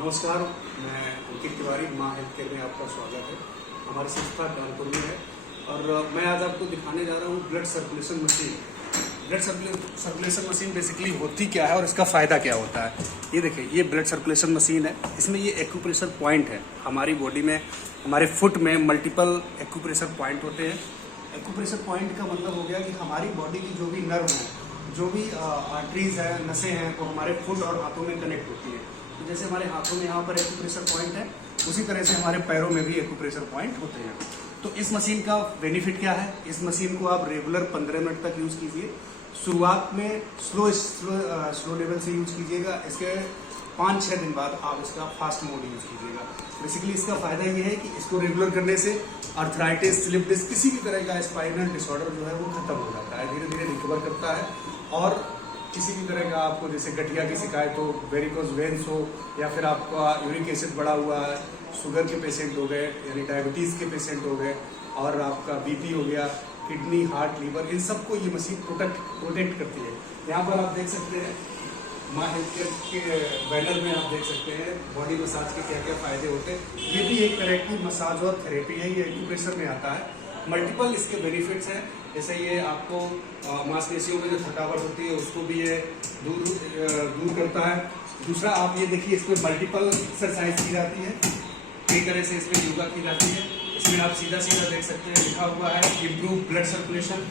नमस्कार, मैं अंकित तिवारी, माँ हेल्थ केयर में आपका स्वागत है। हमारी संस्था कानपुर में है और मैं आज आपको दिखाने जा रहा हूँ blood circulation machine. Blood circulation machine basically होती क्या है और इसका फ़ायदा क्या होता है। ये देखिए, ये ब्लड सर्कुलेशन मशीन है। इसमें ये एक्यूप्रेशर पॉइंट है। हमारी बॉडी में, हमारे फुट में मल्टीपल एक्यूप्रेशर पॉइंट होते हैं। एक्यूप्रेशर पॉइंट का मतलब हो गया कि हमारी बॉडी की जो भी नर्व है, जो भी आर्टरीज है, नसें हैं, वो हमारे फुट और हाथों में कनेक्ट होती है। तो जैसे हमारे हाथों में यहाँ पर एक्यूप्रेशर पॉइंट है, उसी तरह से हमारे पैरों में भी एक्यूप्रेशर पॉइंट होते हैं। तो इस मशीन का बेनिफिट क्या है? इस मशीन को आप रेगुलर 15 मिनट तक यूज़ कीजिए। शुरुआत में स्लो लेवल से यूज़ कीजिएगा। इसके 5-6 दिन बाद आप इसका फास्ट मोड यूज़ कीजिएगा। बेसिकली इसका फ़ायदा ये है कि इसको रेगुलर करने से अर्थराइटिस, स्लिप डिस्क, किसी भी तरह का स्पाइनल डिसऑर्डर जो है वो खत्म हो जाता है, धीरे धीरे रिकवर करता है। और किसी भी तरह का आपको जैसे गठिया की शिकायत हो, वेरिकोज वेन्स हो, या फिर आपका यूरिक एसिड बढ़ा हुआ है, शुगर के पेशेंट हो गए, यानी डायबिटीज़ के पेशेंट हो गए, और आपका बीपी हो गया, किडनी, हार्ट, लीवर, इन सबको ये मशीन प्रोटेक्ट करती है। यहाँ पर आप देख सकते हैं, माँ हेल्थ केयर के बैनर में आप देख सकते हैं बॉडी मसाज के क्या क्या फ़ायदे होते हैं। ये भी एक तरह की मसाज और थेरेपी है। ये एक्यूप्रेशर में आता है। मल्टीपल इसके बेनिफिट्स हैं। जैसे ये आपको मांसपेशियों में जो थकावट होती है उसको भी ये दूर करता है। दूसरा, आप ये देखिए, इसमें मल्टीपल एक्सरसाइज की जाती है। कई तरह से इसमें योगा की जाती है। इसमें आप सीधा देख सकते हैं, लिखा हुआ है इम्प्रूव ब्लड सर्कुलेशन।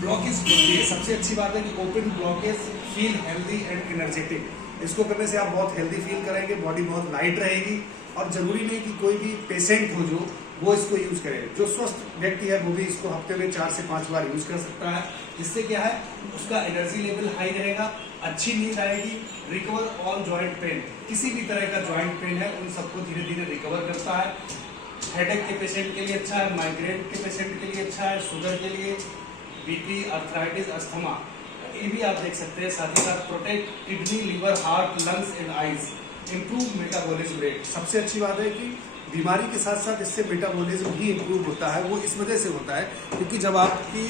ब्लॉकेज होती है, सबसे अच्छी बात है कि open blockage feel healthy and energetic. इसको करने से आप बहुत हेल्दी फील करेंगे, बॉडी बहुत लाइट रहेगी। और ज़रूरी नहीं कि कोई भी पेशेंट हो जो वो इसको यूज़ करे। जो स्वस्थ व्यक्ति है वो भी इसको हफ्ते में 4 से 5 बार यूज़ कर सकता है। जिससे क्या है, उसका एनर्जी लेवल हाई रहेगा, अच्छी नींद आएगी, रिकवर ऑल जॉइंट पेन, किसी भी तरह का जॉइंट पेन है उन सबको धीरे धीरे रिकवर करता है। हेडेक के पेशेंट के लिए अच्छा है, माइग्रेन के पेशेंट के लिए अच्छा है, शुगर के लिए, बीपी, अर्थराइटिस, अस्थमा, ये भी आप देख सकते हैं। साथ ही साथ protect kidney, liver, heart, lungs and eyes, improve metabolism rate. सबसे अच्छी बात है कि बीमारी के साथ साथ इससे मेटाबॉलिज्म भी इम्प्रूव होता है। वो इस वजह से होता है क्योंकि जब आपकी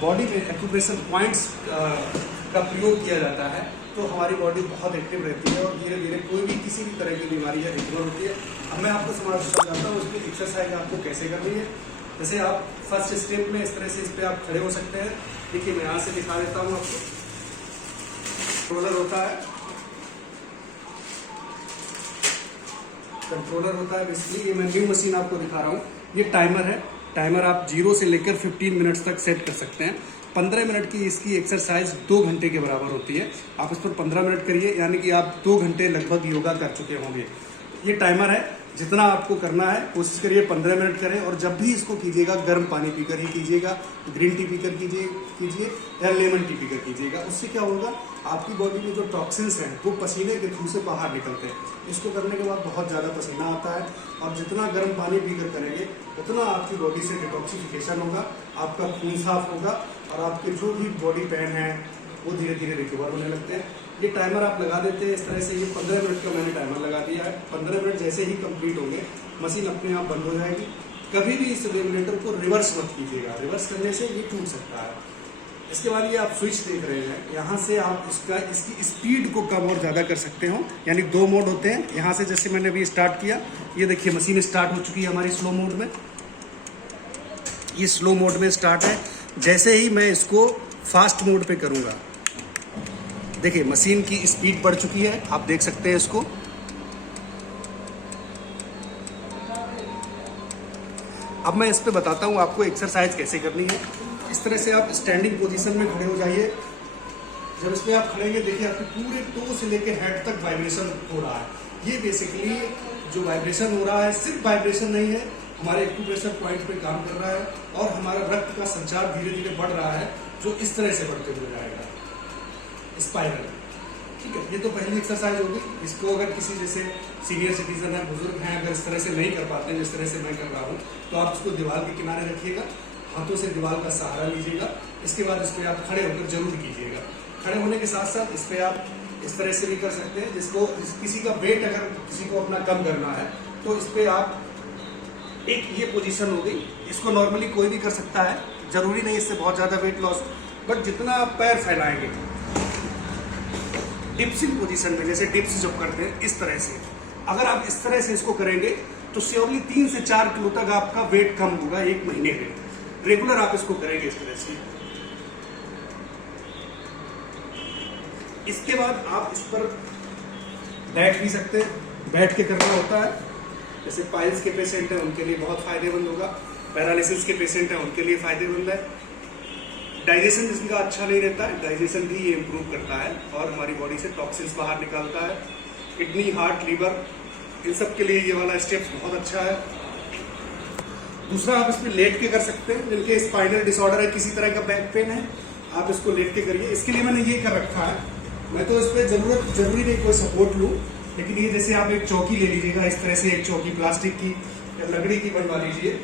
बॉडी में एक्यूप्रेशर पॉइंट्स का प्रयोग किया जाता है तो हमारी बॉडी बहुत एक्टिव रहती है और धीरे धीरे कोई भी किसी भी तरह की बीमारी है रिकवर होती है। अब मैं आपको समझाता हूँ उसकी एक्सरसाइज आपको कैसे करनी है। जैसे आप फर्स्ट स्टेप में इस तरह से इस पर आप खड़े हो सकते हैं। देखिए, मैं यहाँ से दिखा देता हूँ आपको। कंट्रोलर होता है बेसिकली। ये मैं न्यू मशीन आपको दिखा रहा हूँ। ये टाइमर है। टाइमर आप 0 से लेकर 15 मिनट्स तक सेट कर सकते हैं। 15 मिनट की इसकी एक्सरसाइज 2 घंटे के बराबर होती है। आप इस पर 15 मिनट करिए, यानी कि आप 2 घंटे लगभग योगा कर चुके होंगे। ये टाइमर है, जितना आपको करना है कोशिश करिए 15 मिनट करें। और जब भी इसको कीजिएगा गर्म पानी पीकर ही कीजिएगा। ग्रीन टी पीकर कीजिए या लेमन टी पीकर कीजिएगा। उससे क्या होगा, आपकी बॉडी में जो टॉक्सिन्स हैं वो पसीने के थ्रू से बाहर निकलते हैं। इसको करने के बाद बहुत ज़्यादा पसीना आता है और जितना गर्म पानी पीकर करेंगे उतना आपकी बॉडी से डिटॉक्सिफिकेशन होगा, आपका खून साफ होगा और आपके जो भी बॉडी पेन है वो धीरे धीरे रिकवर होने लगते हैं। ये टाइमर आप लगा देते हैं इस तरह से। ये 15 मिनट का मैंने टाइमर लगा दिया है। 15 मिनट जैसे ही कंप्लीट होंगे मशीन अपने आप बंद हो जाएगी। कभी भी इस रेगुलेटर को रिवर्स मत कीजिएगा, रिवर्स करने से ये टूट सकता है। इसके बाद ये आप स्विच देख रहे हैं, यहाँ से आप इसकी स्पीड को कम और ज़्यादा कर सकते हो। यानी 2 मोड होते हैं। यहाँ से जैसे मैंने अभी स्टार्ट किया, ये देखिए मशीन स्टार्ट हो चुकी है हमारी स्लो मोड में। ये स्लो मोड में स्टार्ट है। जैसे ही मैं इसको फास्ट मोड पे करूँगा, देखिए मशीन की स्पीड बढ़ चुकी है, आप देख सकते हैं इसको। अब मैं इस पे बताता हूँ आपको एक्सरसाइज कैसे करनी है। इस तरह से आप स्टैंडिंग पोजीशन में खड़े हो जाइए। जब इसमें आप खड़ेंगे, देखिए आपके पूरे टो से लेकर हेड तक वाइब्रेशन हो रहा है। ये बेसिकली जो वाइब्रेशन हो रहा है सिर्फ वाइब्रेशन नहीं है, हमारे एक्यूप्रेशर पॉइंट पे काम कर रहा है और हमारा रक्त का संचार धीरे धीरे बढ़ रहा है, जो इस तरह से बढ़ते हुए जाएगा स्पाइरल। ठीक है, ये तो पहली एक्सरसाइज होगी। इसको अगर किसी जैसे सीनियर सिटीजन है, बुजुर्ग हैं, अगर इस तरह से नहीं कर पाते हैं जिस तरह से मैं कर रहा हूँ, तो आप इसको दीवार के किनारे रखिएगा, हाथों से दीवार का सहारा लीजिएगा। इसके बाद इस पर आप खड़े होकर जरूर कीजिएगा। खड़े होने के साथ साथ इस पर आप इस तरह से भी कर सकते हैं। किसी का वेट अगर किसी को अपना कम करना है तो इस पर आप एक ये पोजीशन हो गई, इसको नॉर्मली कोई भी कर सकता है, जरूरी नहीं इससे बहुत ज़्यादा वेट लॉस, बट जितना आप पैर फैलाएंगे डिप्सिंग पोजीशन में, जैसे डिप्स जब करते हैं इस तरह से, अगर आप इस तरह से इसको करेंगे तो श्योरली 3 से 4 किलो तक आपका वेट कम होगा 1 महीने में। रेगुलर आप इसको करेंगे इस तरह से। इसके बाद आप इस पर बैठ भी सकते हैं, बैठ के करना होता है। जैसे पाइल्स के पेशेंट हैं उनके लिए बहुत फायदेमंद होगा, पैरालिसिस के पेशेंट हैं उनके लिए फायदेमंद है। डाइजेशन जिसका अच्छा नहीं रहता है, डाइजेशन भी ये इम्प्रूव करता है और हमारी बॉडी से टॉक्सिन्स बाहर निकालता है। किडनी, हार्ट, लीवर, इन सब के लिए ये वाला स्टेप्स बहुत अच्छा है। दूसरा, आप इस पर लेट के कर सकते हैं। जिनके स्पाइनल डिसऑर्डर है, किसी तरह का बैक पेन है, आप इसको लेट के करिए। इसके लिए मैंने ये कर रखा है। मैं तो इस पर जरूरी नहीं कोई सपोर्ट लूँ, लेकिन ये जैसे आप एक चौकी ले लीजिएगा, इस तरह से एक चौकी प्लास्टिक की या लकड़ी की बनवा लीजिए।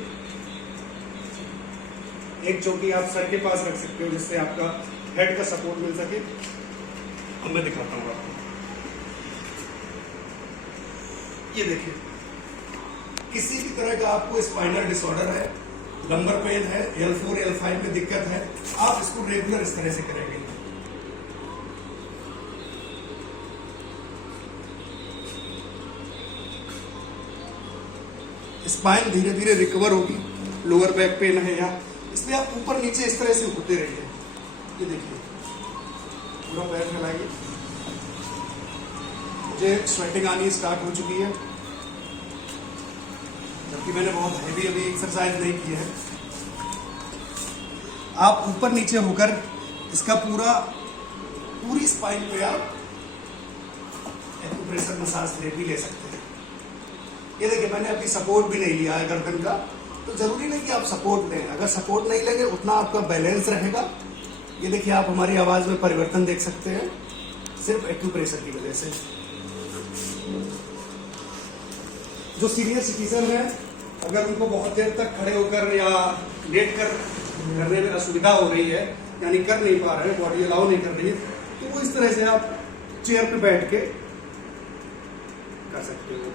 एक चौकी आप सर के पास रख सकते हो जिससे आपका हेड का सपोर्ट मिल सके। अब मैं दिखाता हूँ आपको। ये देखिए, किसी भी तरह का आपको स्पाइनल डिसऑर्डर है, लंबर पेन है, L4 L5 में दिक्कत है, आप इसको रेगुलर इस तरह से करेंगे। स्पाइन धीरे धीरे रिकवर होगी। लोअर बैक पेन है या इसलिए आप ऊपर नीचे इस तरह से होते रहिए। ये देखिए, पूरा पैर फैलाइए। मुझे स्वेटिंग आनी स्टार्ट हो चुकी है, जबकि मैंने बहुत हैवी अभी एक्सरसाइज नहीं की है। आप ऊपर नीचे होकर इसका पूरी स्पाइन पे आप एक्यूप्रेशर मसाज थेरेपी ले सकते हैं। ये देखिए, मैंने अभी सपोर्ट भी नहीं लिया है गर्दन का, तो जरूरी नहीं कि आप सपोर्ट लें। अगर सपोर्ट नहीं लेंगे उतना आपका बैलेंस रहेगा। ये देखिए, आप हमारी आवाज में परिवर्तन देख सकते हैं सिर्फ एक्यूप्रेशर की वजह से। जो सीनियर सिटीजन है, अगर उनको बहुत देर तक खड़े होकर या लेट कर करने में असुविधा हो रही है, यानी कर नहीं पा रहे हैं, बॉडी अलाउ नहीं कर रही है, तो वो इस तरह से आप चेयर पे बैठ के कर सकते हो।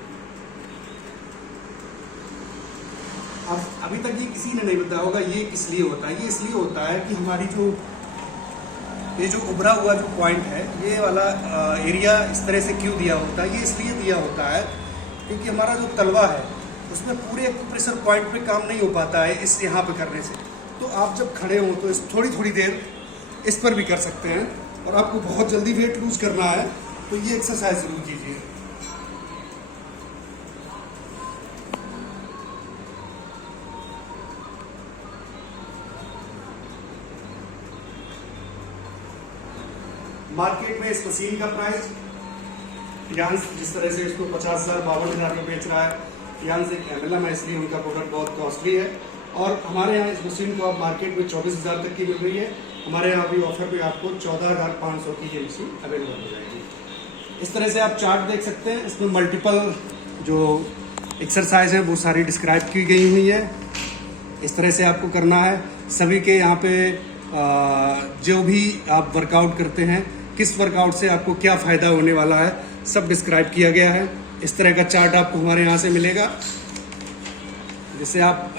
अब अभी तक ये किसी ने नहीं बताया होगा ये किस लिए होता है। ये इसलिए होता है कि हमारी ये जो उभरा हुआ जो पॉइंट है, ये वाला एरिया इस तरह से क्यों दिया होता है, ये इसलिए दिया होता है क्योंकि हमारा जो तलवा है उसमें पूरे एक्यूप्रेशर पॉइंट पे काम नहीं हो पाता है इस यहाँ पे करने से। तो आप जब खड़े हो तो इस थोड़ी देर इस पर भी कर सकते हैं। और आपको बहुत जल्दी वेट लूज करना है तो ये एक्सरसाइज जरूर कीजिए। मार्केट में इस मशीन का प्राइस यांस जिस तरह से इसको 50,000 52,000 में बेच रहा है, यांस एक MLM है इसलिए उनका प्रोडक्ट बहुत कॉस्टली है। और हमारे यहाँ इस मशीन को आप मार्केट में 24,000 तक की मिल रही है। हमारे यहाँ अभी ऑफर पे आपको 14,500 की ये मशीन अवेलेबल हो जाएगी। इस तरह से आप चार्ट देख सकते हैं, इसमें मल्टीपल जो एक्सरसाइज है वो सारी डिस्क्राइब की गई हुई है। इस तरह से आपको करना है। सभी के यहाँ पे जो भी आप वर्कआउट करते हैं, किस वर्कआउट से आपको क्या फ़ायदा होने वाला है, सब डिस्क्राइब किया गया है। इस तरह का चार्ट आपको हमारे यहाँ से मिलेगा, जिससे आप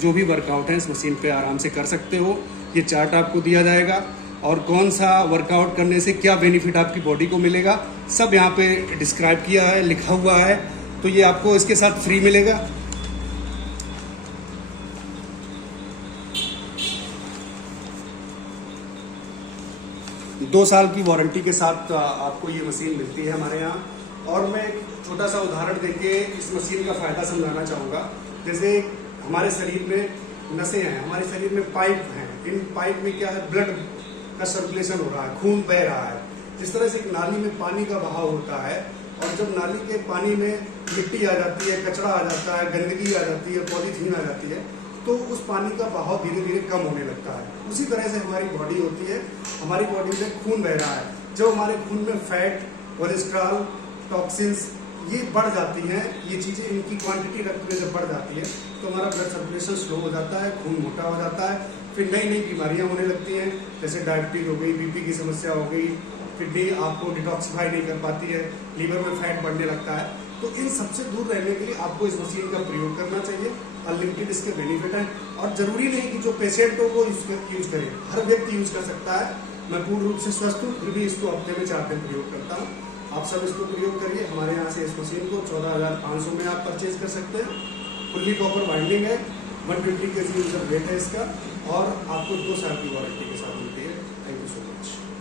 जो भी वर्कआउट है इस मशीन पे आराम से कर सकते हो। ये चार्ट आपको दिया जाएगा और कौन सा वर्कआउट करने से क्या बेनिफिट आपकी बॉडी को मिलेगा, सब यहाँ पे डिस्क्राइब किया है, लिखा हुआ है। तो ये आपको इसके साथ फ्री मिलेगा। दो साल की वारंटी के साथ आपको ये मशीन मिलती है हमारे यहाँ। और मैं एक छोटा सा उदाहरण देके इस मशीन का फ़ायदा समझाना चाहूँगा। जैसे हमारे शरीर में नसें हैं, हमारे शरीर में पाइप हैं, इन पाइप में क्या है, ब्लड का सर्कुलेशन हो रहा है, खून बह रहा है। जिस तरह से एक नाली में पानी का बहाव होता है और जब नाली के पानी में मिट्टी आ जाती है, कचरा आ जाता है, गंदगी आ जाती है, पॉलीथीन आ जाती है, तो उस पानी का बहाव धीरे धीरे कम होने लगता है। उसी तरह से हमारी बॉडी होती है, हमारी बॉडी में खून बह रहा है। जब हमारे खून में फैट, कोलेस्ट्रॉल, टॉक्सिन्स ये बढ़ जाती हैं, ये चीज़ें इनकी क्वांटिटी रक्त में जब बढ़ जाती है तो हमारा ब्लड सर्कुलेशन स्लो हो जाता है, खून मोटा हो जाता है, फिर नई नई बीमारियां होने लगती हैं, जैसे डायबिटीज हो गई, बीपी की समस्या हो गई, किडनी आपको डिटॉक्सिफाई नहीं कर पाती है, लीवर में फैट बढ़ने लगता है। तो इन सबसे दूर रहने के लिए आपको इस मशीन का प्रयोग करना चाहिए। अनलिमिटेड इसके बेनिफिट हैं और जरूरी नहीं कि जो पेशेंट हो वो यूज करे, हर व्यक्ति यूज कर सकता है। मैं पूर्ण रूप से स्वस्थ हूँ, फिर भी इसको हफ्ते में 4 दिन प्रयोग करता हूँ। आप सब इसको प्रयोग करिए, हमारे यहाँ से इस मशीन को 14,500 में आप परचेज कर सकते हैं। फुल्ली कॉपर वाइंडिंग है, 120 kg यूजर वेट है इसका, और आपको 2 साल की वारंटी के साथ मिलती है। Thank you so much.